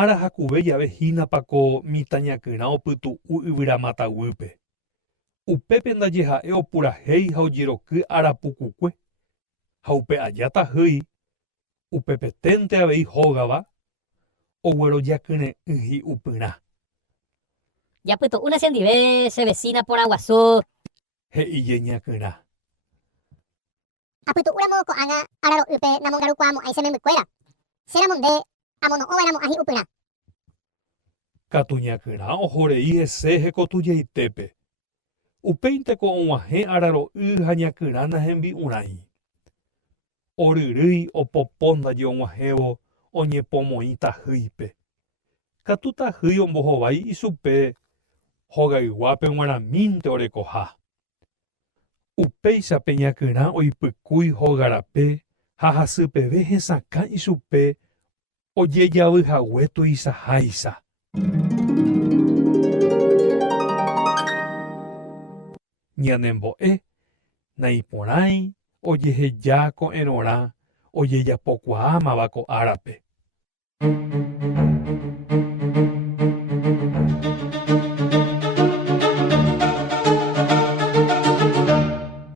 ára hakuve jave hínapako mitãñakyrã opytu'u yvyra Mataguýpe. Upépe ndaje ha'e opurahéi ha ojeroky arapukukue. Ha upe ajáta hýi, upepeténte avei hógava, oguerojakyre'ỹ hi'upyrã. Japytu'úna chendive che vecina porãguasu. He'íje ñakyrã. Apytu'úramo ko'ág̃a araro'ýpe namongarukuaamo'ãi che membykuéra. Cheramonde amono'õvairamo'ã hi'upyrã. Katu ñakyrã ohorei hese hekotujeitépe. Upéinteko og̃uahẽ araro'y ha ñakyrãna hembi'urãi. Oryrýi opopo ndaje og̃uahẽvo oñepomoĩ tahýipe. Katu tahýi ombohovái ichupe hogayguápe g̃uaramínte orekoha. Upéichape ñakyrã oipykúi hógarape ha hasy peve hesakã ichupe ojejavyhague tuichaháicha. Ñanembo'e naiporãi ojeheja ko'ẽrõrã ojejapokuaámava ko árape.